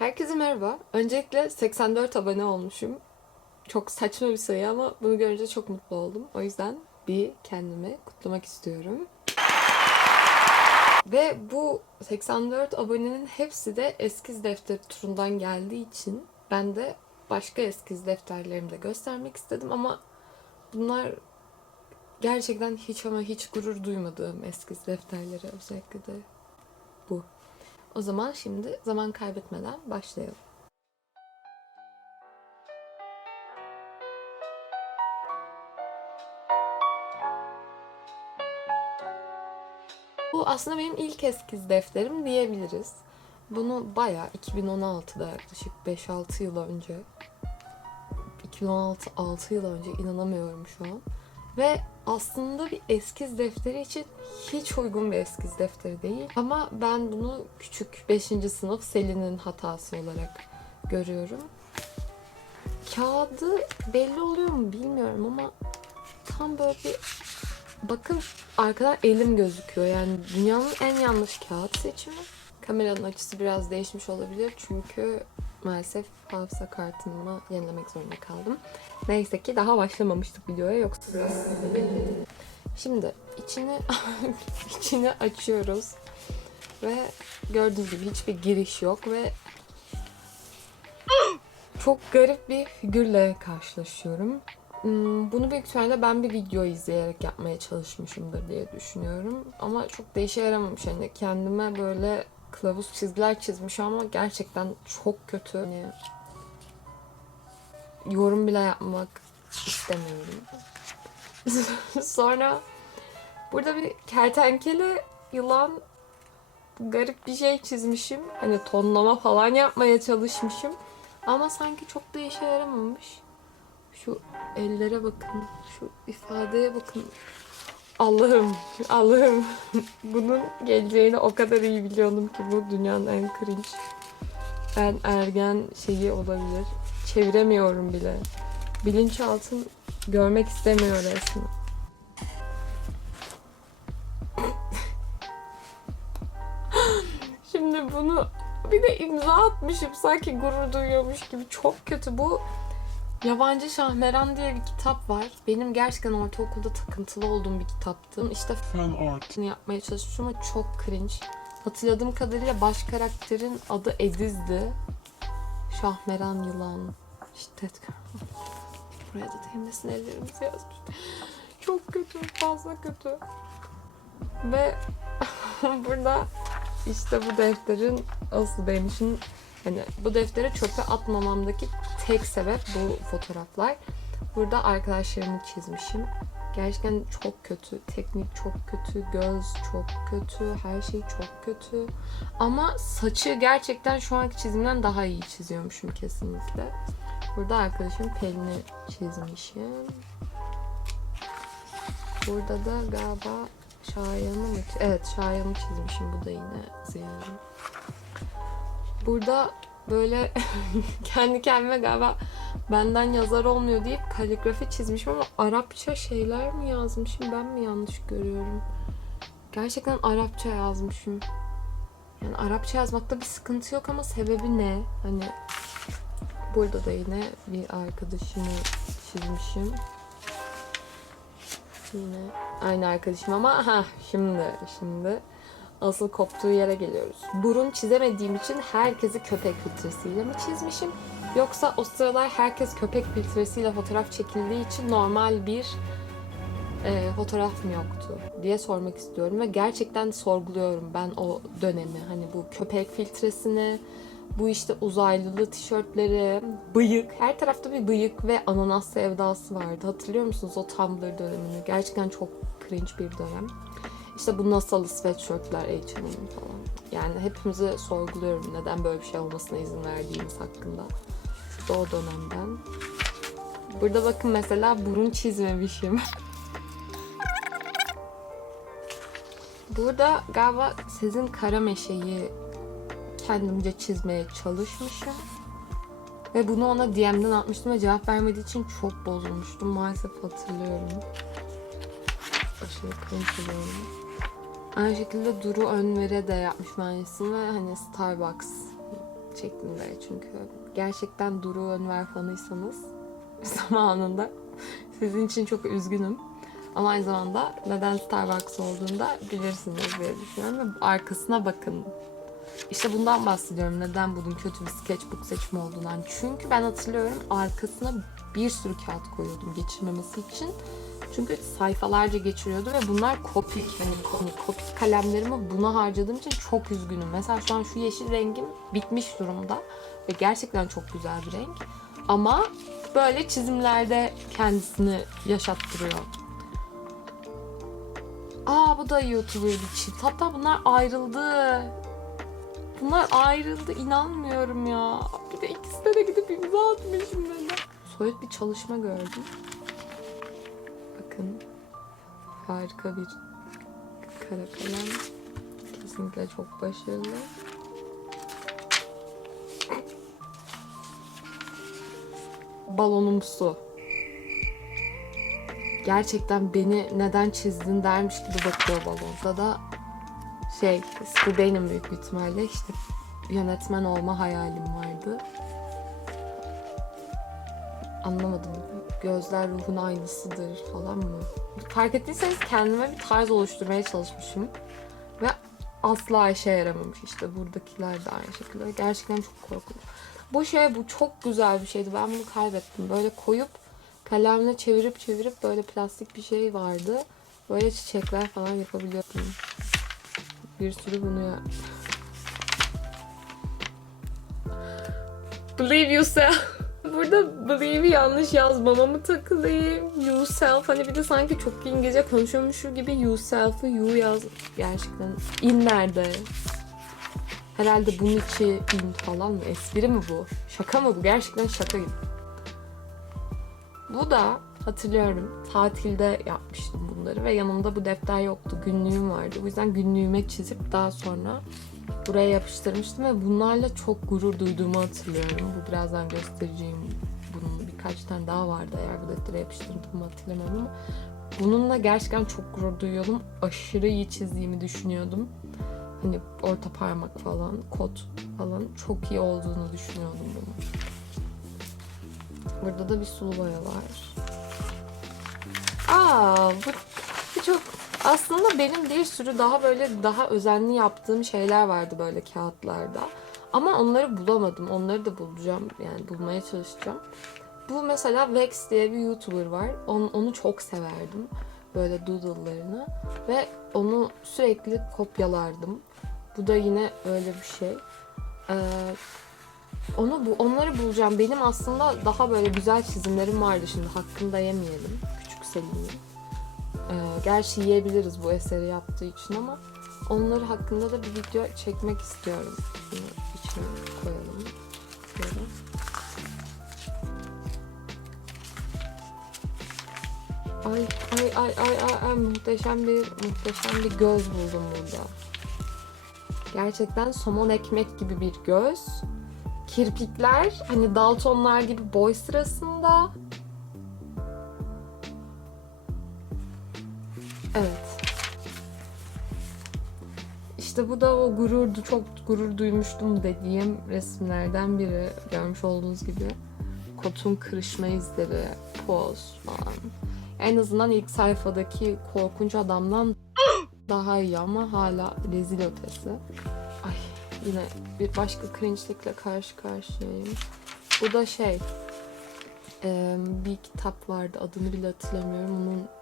Herkese merhaba. Öncelikle 84 abone olmuşum. Çok saçma bir sayı ama bunu görünce çok mutlu oldum. O yüzden bir kendimi kutlamak istiyorum. Ve bu 84 abonenin hepsi de eskiz defteri turundan geldiği için ben de başka eskiz defterlerimi de göstermek istedim ama bunlar gerçekten hiç ama hiç gurur duymadığım eskiz defterleri özellikle de. O zaman şimdi zaman kaybetmeden başlayalım. Bu aslında benim ilk eskiz defterim diyebiliriz. Bunu bayağı 2016'da yaklaşık 5-6 yıl önce 2016 6 yıl önce inanamıyorum şu an. Ve aslında bir eskiz defteri için hiç uygun bir eskiz defteri değil. Ama ben bunu küçük 5. sınıf Selin'in hatası olarak görüyorum. Kağıdı belli oluyor mu bilmiyorum ama tam böyle bir bakın arkadan elim gözüküyor. Yani dünyanın en yanlış kağıt seçimi. Kameranın açısı biraz değişmiş olabilir çünkü maalesef hafıza kartımı yenilemek zorunda kaldım. Neyse ki daha başlamamıştık videoya yoksa Şimdi içini içini açıyoruz ve gördüğünüz gibi hiçbir giriş yok ve çok garip bir figürle karşılaşıyorum. Hmm, Bunu büyük ihtimalle ben bir video izleyerek yapmaya çalışmışımdır diye düşünüyorum. Ama çok da işe yaramamış. Yani kendime böyle kılavuz çizgiler çizmiş ama gerçekten çok kötü. Yani yorum bile yapmak istemiyorum. Sonra burada bir kertenkele, yılan, garip bir şey çizmişim. Hani tonlama falan yapmaya çalışmışım. Ama sanki çok da işe yaramamış. Şu ellere bakın, şu ifadeye bakın. Allah'ım, Allah'ım. Bunun geleceğini o kadar iyi biliyordum ki bu dünyanın en cringe, en ergen şeyi olabilir. Çeviremiyorum bile. Bilinçaltım görmek istemiyor resmen. Şimdi bunu bir de imza atmışım sanki gurur duyuyormuş gibi çok kötü bu. Yabancı Şahmeran diye bir kitap var. Benim gerçekten ortaokulda takıntılı olduğum bir kitaptı. İşte fan art. f***ını yapmaya çalışmışım ama çok cringe. Hatırladığım kadarıyla baş karakterin adı Ediz'di. Şahmeran yılan. Şiddet. Buraya da temizlesin ellerimizi yazmış. Çok kötü, fazla kötü. Ve burada işte bu defterin asıl benim için hani bu deftere çöpe atmamamdaki tek sebep bu fotoğraflar. Burada arkadaşlarımı çizmişim. Gerçekten çok kötü. Teknik çok kötü. Göz çok kötü. Her şey çok kötü. Ama saçı gerçekten şu anki çizimden daha iyi çiziyormuşum kesinlikle. Burada arkadaşım Pelin'i çizmişim. Burada da galiba Şayan'ı mı? Evet Şayan'ı çizmişim. Bu da yine Ziya'nın. Burada böyle kendi kendime galiba benden yazar olmuyor deyip kaligrafi çizmişim ama Arapça şeyler mi yazmışım ben mi yanlış görüyorum? Gerçekten Arapça yazmışım. Yani Arapça yazmakta bir sıkıntı yok ama sebebi ne? Hani burada da yine bir arkadaşımı çizmişim. Yine aynı arkadaşım ama ha şimdi şimdi asıl koptuğu yere geliyoruz. Burun çizemediğim için herkesi köpek filtresiyle mi çizmişim? Yoksa o sıralar herkes köpek filtresiyle fotoğraf çekildiği için normal bir e, fotoğraf mı yoktu diye sormak istiyorum ve gerçekten sorguluyorum ben o dönemi. Hani bu köpek filtresini, bu işte uzaylılı tişörtleri, bıyık. Her tarafta bir bıyık ve ananas sevdası vardı. Hatırlıyor musunuz o Tumblr dönemini? Gerçekten çok cringe bir dönem. İşte bu NASA'lı sweatshirtler H&M falan. Yani hepimizi sorguluyorum neden böyle bir şey olmasına izin verdiğimiz hakkında. Da o dönemden. Burada bakın mesela burun çizmemişim. Burada galiba sizin Karameşe'yi kendimce çizmeye çalışmışım. Ve bunu ona DM'den atmıştım ve cevap vermediği için çok bozulmuştum. Maalesef hatırlıyorum. Aşırı cringe oluyorum. Aynı şekilde Duru Önver'e de yapmışım aynısını ve hani Starbucks şeklinde çünkü gerçekten Duru Önver fanıysanız zamanında sizin için çok üzgünüm. Ama aynı zamanda neden Starbucks olduğunda bilirsiniz diye düşünüyorum ve arkasına bakın. İşte bundan bahsediyorum. Neden bunun kötü bir sketchbook seçimi olduğundan. Çünkü ben hatırlıyorum arkasına bir sürü kağıt koyuyordum geçirmemesi için. Çünkü sayfalarca geçiriyordu ve bunlar kopik. Hani kopik kalemlerimi buna harcadığım için çok üzgünüm. Mesela şu an şu yeşil rengim bitmiş durumda. Ve gerçekten çok güzel bir renk. Ama böyle çizimlerde kendisini yaşattırıyor. Aa bu da YouTuber bir çift. Hatta bunlar ayrıldı. Bunlar ayrıldı. inanmıyorum ya. Bir de ikisine de gidip imza atmışım ben de. Soyut bir çalışma gördüm. Bakın. Harika bir kara kalem. Kesinlikle çok başarılı. Balonumsu. Gerçekten beni neden çizdin dermiş gibi bakıyor balonda da şey, bu benim büyük ihtimalle işte yönetmen olma hayalim vardı. Anlamadım. Gözler ruhun aynısıdır falan mı? Fark ettiyseniz kendime bir tarz oluşturmaya çalışmışım. Ve asla işe yaramamış işte. Buradakiler de aynı şekilde. Gerçekten çok korkunç. Bu şey bu çok güzel bir şeydi. Ben bunu kaybettim. Böyle koyup kalemle çevirip çevirip böyle plastik bir şey vardı. Böyle çiçekler falan yapabiliyordum. Bir sürü bunu ya. Believe yourself. Burada believe'i yanlış yazmama mı takılayım? Yourself hani bir de sanki çok İngilizce konuşuyormuşum gibi yourself'ı you yaz. Gerçekten in nerede? Herhalde bunun içi in falan mı? Espri mi bu? Şaka mı bu? Gerçekten şaka gibi. Bu da hatırlıyorum tatilde yapmıştım bunları ve yanımda bu defter yoktu. Günlüğüm vardı. O yüzden günlüğüme çizip daha sonra buraya yapıştırmıştım ve bunlarla çok gurur duyduğumu hatırlıyorum. Bu birazdan göstereceğim. Bunun birkaç tane daha vardı eğer bu deftere yapıştırdığımı hatırlamıyorum ama bununla gerçekten çok gurur duyuyordum. Aşırı iyi çizdiğimi düşünüyordum. Hani orta parmak falan, kot falan çok iyi olduğunu düşünüyordum bunun. Burada da bir sulu boya var. Aa, bu, bu çok aslında benim bir sürü daha böyle daha özenli yaptığım şeyler vardı böyle kağıtlarda. Ama onları bulamadım. Onları da bulacağım. Yani bulmaya çalışacağım. Bu mesela Vex diye bir YouTuber var. Onu, onu çok severdim. Böyle doodle'larını. Ve onu sürekli kopyalardım. Bu da yine öyle bir şey. Ee, onu bu onları bulacağım. Benim aslında daha böyle güzel çizimlerim vardı şimdi. Hakkını da yemeyelim. Küçük Selim'in. Ee, gerçi yiyebiliriz bu eseri yaptığı için ama onları hakkında da bir video çekmek istiyorum. Şunu içine koyalım. Böyle. Ay ay ay ay ay ay muhteşem bir muhteşem bir göz buldum burada. Gerçekten somon ekmek gibi bir göz. Kirpikler hani Daltonlar gibi boy sırasında. Evet. İşte bu da o gururdu çok gurur duymuştum dediğim resimlerden biri. Görmüş olduğunuz gibi. Kotun kırışma izleri, poz falan. En azından ilk sayfadaki korkunç adamdan daha iyi ama hala rezil ötesi. Ay yine bir başka cringe'likle karşı karşıyayım. Bu da şey bir kitap vardı adını bile hatırlamıyorum. Onun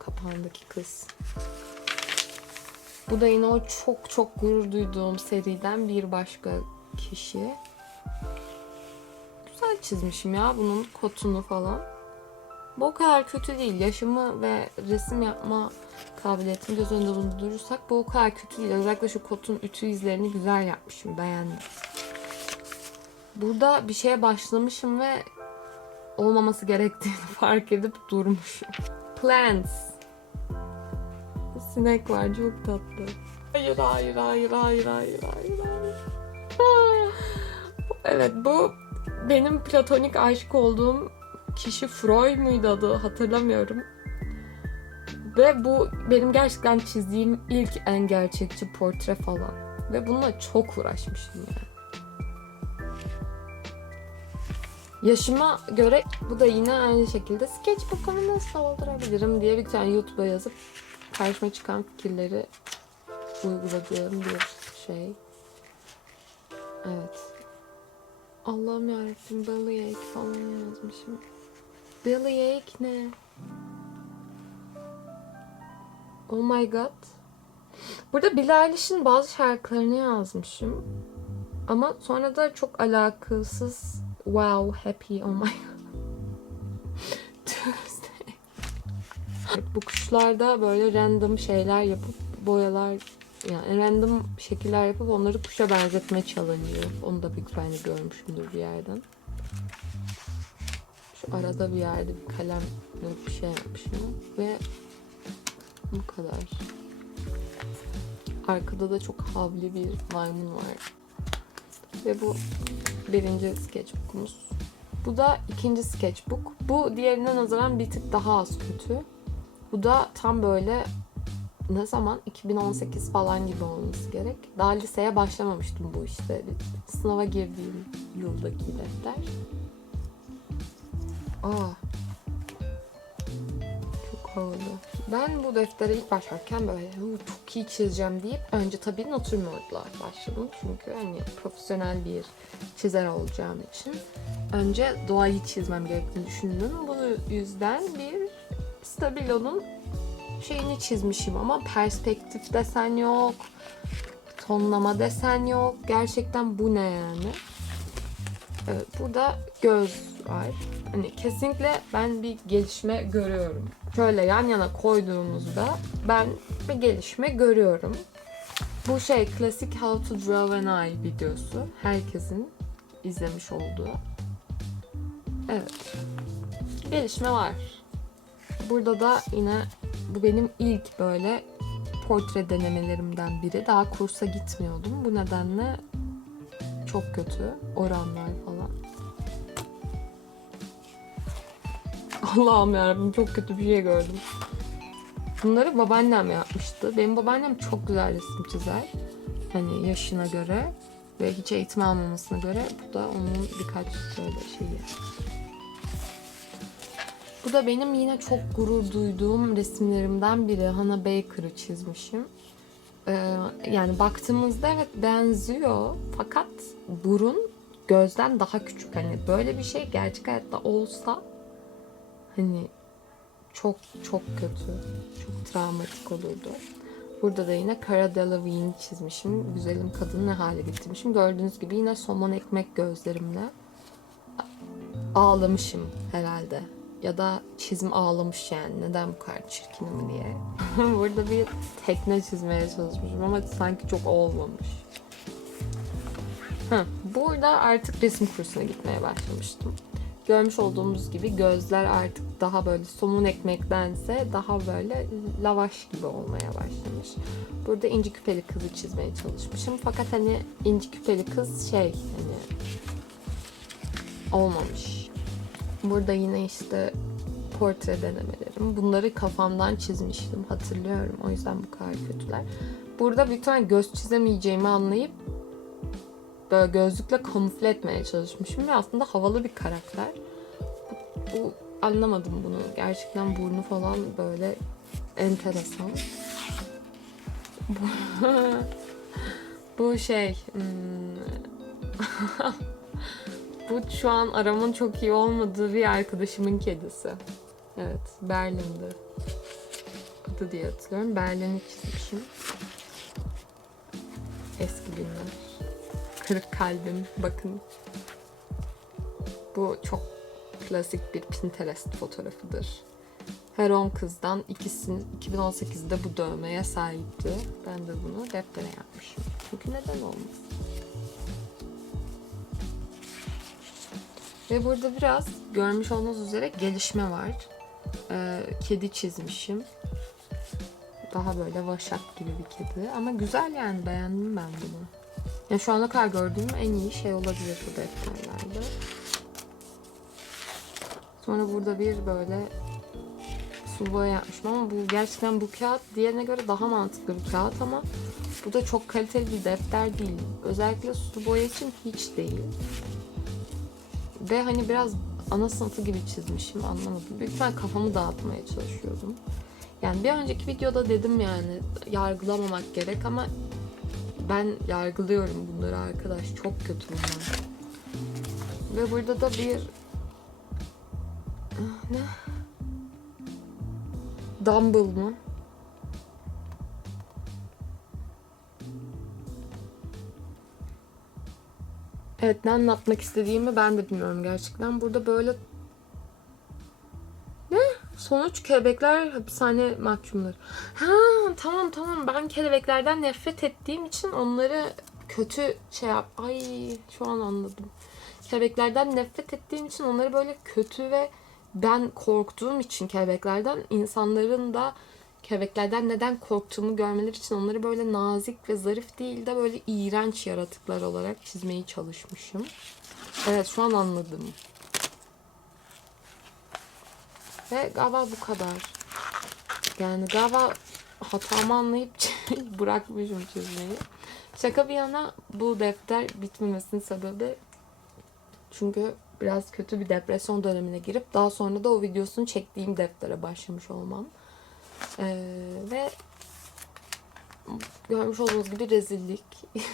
kapağındaki kız. Bu da yine o çok çok gurur duyduğum seriden bir başka kişi. Güzel çizmişim ya bunun kotunu falan. Bu o kadar kötü değil. Yaşımı ve resim yapma kabiliyetimi göz önünde bulundurursak bu o kadar kötü değil. Özellikle şu kotun ütü izlerini güzel yapmışım. Beğendim. Burada bir şeye başlamışım ve olmaması gerektiğini fark edip durmuşum. Plants. Sinek var çok tatlı. Hayır hayır hayır hayır hayır hayır hayır. Ah. Evet bu benim platonik aşık olduğum kişi Freud muydu adı hatırlamıyorum. Ve bu benim gerçekten çizdiğim ilk en gerçekçi portre falan. Ve bununla çok uğraşmıştım yani. Yaşıma göre bu da yine aynı şekilde sketchbook'umu nasıl doldurabilirim diye bir tane YouTube'a yazıp karşıma çıkan fikirleri uyguladığım bir şey. Evet. Allah'ım yarabbim Bellyache falan yazmışım. Bellyache ne? Oh my god. Burada Billie Eilish'in bazı şarkılarını yazmışım. Ama sonra da çok alakasız wow happy oh my god. Bu kuşlarda böyle random şeyler yapıp boyalar yani random şekiller yapıp onları kuşa benzetme challenge'ı. Onu da büyük ihtimalle görmüşümdür bir yerden. Şu arada bir yerde bir kalem bir şey yapmışım ve bu kadar. Arkada da çok havli bir maymun var. Ve bu birinci sketchbook'umuz. Bu da ikinci sketchbook. Bu diğerine nazaran bir tık daha az kötü. Bu da tam böyle ne zaman 2018 falan gibi olması gerek. Daha liseye başlamamıştım bu işte. Sınava girdiğim yıldaki defter. Aa. Çok havalı. Ben bu deftere ilk başlarken böyle "Huu, çok iyi çizeceğim deyip önce tabii natürmortla başladım. Çünkü hani profesyonel bir çizer olacağım için önce doğayı çizmem gerektiğini düşündüm. Bu yüzden bir Stabilo'nun şeyini çizmişim ama perspektif desen yok. Tonlama desen yok. Gerçekten bu ne yani? Evet, burada göz var. Hani kesinlikle ben bir gelişme görüyorum. Şöyle yan yana koyduğumuzda ben bir gelişme görüyorum. Bu şey klasik How to Draw an Eye videosu. Herkesin izlemiş olduğu. Evet. Gelişme var. Burada da yine bu benim ilk böyle portre denemelerimden biri. Daha kursa gitmiyordum. Bu nedenle çok kötü oranlar falan. Allah'ım yarabbim çok kötü bir şey gördüm. Bunları babaannem yapmıştı. Benim babaannem çok güzel resim çizer. Hani yaşına göre ve hiç eğitim almamasına göre bu da onun birkaç böyle şeyi. Bu da benim yine çok gurur duyduğum resimlerimden biri. Hannah Baker'ı çizmişim. Ee, yani baktığımızda evet benziyor fakat burun gözden daha küçük. Hani böyle bir şey gerçek hayatta olsa hani çok çok kötü, çok travmatik olurdu. Burada da yine Cara Delevingne çizmişim. Güzelim kadını ne hale getirmişim. Gördüğünüz gibi yine somon ekmek gözlerimle ağlamışım herhalde. Ya da çizim ağlamış yani. Neden bu kadar çirkinim diye. Burada bir tekne çizmeye çalışmışım ama sanki çok olmamış. Burada artık resim kursuna gitmeye başlamıştım. Görmüş olduğumuz gibi gözler artık daha böyle somun ekmektense daha böyle lavaş gibi olmaya başlamış. Burada inci küpeli kızı çizmeye çalışmışım. Fakat hani inci küpeli kız şey hani olmamış. Burada yine işte portre denemelerim. Bunları kafamdan çizmiştim hatırlıyorum. O yüzden bu kadar kötüler. Burada bir tane göz çizemeyeceğimi anlayıp böyle gözlükle kamufle etmeye çalışmışım ve aslında havalı bir karakter. Bu, bu anlamadım bunu. Gerçekten burnu falan böyle enteresan. Bu, şey hmm, bu şu an aramın çok iyi olmadığı bir arkadaşımın kedisi. Evet, Berlin'di. Adı diye hatırlıyorum. Berlin'i çizmişim. Eski günler. Kırık kalbim. Bakın. Bu çok klasik bir Pinterest fotoğrafıdır. Her 10 kızdan ikisin 2018'de bu dövmeye sahipti. Ben de bunu deftere yapmışım. Çünkü neden olmasın? Ve burada biraz görmüş olduğunuz üzere gelişme var. Ee, kedi çizmişim. Daha böyle vaşak gibi bir kedi. Ama güzel yani beğendim ben bunu. Ya şu ana kadar gördüğüm en iyi şey olabilir bu defterlerde. Sonra burada bir böyle sulu boya yapmışım ama bu gerçekten bu kağıt diğerine göre daha mantıklı bir kağıt ama bu da çok kaliteli bir defter değil. Özellikle sulu boya için hiç değil. Ve hani biraz ana sınıfı gibi çizmişim anlamadım. Büyük ihtimal kafamı dağıtmaya çalışıyordum. Yani bir önceki videoda dedim yani yargılamamak gerek ama ben yargılıyorum bunları arkadaş. Çok kötü bunlar. Ve burada da bir Ah, ne? Dumble mı? Evet ne anlatmak istediğimi ben de bilmiyorum gerçekten. Burada böyle ne? Sonuç kelebekler hapishane mahkumları. Ha tamam tamam ben kelebeklerden nefret ettiğim için onları kötü şey yap. Ay şu an anladım. Kelebeklerden nefret ettiğim için onları böyle kötü ve ben korktuğum için kelebeklerden insanların da kelebeklerden neden korktuğumu görmeleri için onları böyle nazik ve zarif değil de böyle iğrenç yaratıklar olarak çizmeye çalışmışım. Evet şu an anladım. Ve galiba bu kadar. Yani galiba hatamı anlayıp bırakmışım çizmeyi. Şaka bir yana bu defter bitmemesinin sebebi çünkü biraz kötü bir depresyon dönemine girip daha sonra da o videosunu çektiğim deftere başlamış olmam. Ee, ve görmüş olduğunuz gibi rezillik.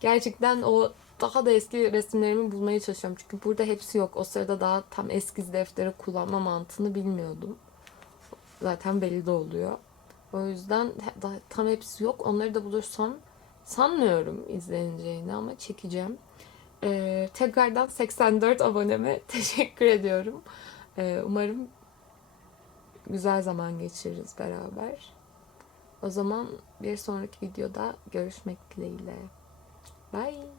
Gerçekten o daha da eski resimlerimi bulmaya çalışıyorum. Çünkü burada hepsi yok. O sırada daha tam eskiz defteri kullanma mantığını bilmiyordum. Zaten belli de oluyor. O yüzden tam hepsi yok. Onları da bulursam sanmıyorum izleneceğini ama çekeceğim. Ee, tekrardan 84 aboneme teşekkür ediyorum. Ee, umarım güzel zaman geçiririz beraber. O zaman bir sonraki videoda görüşmek dileğiyle. Bye.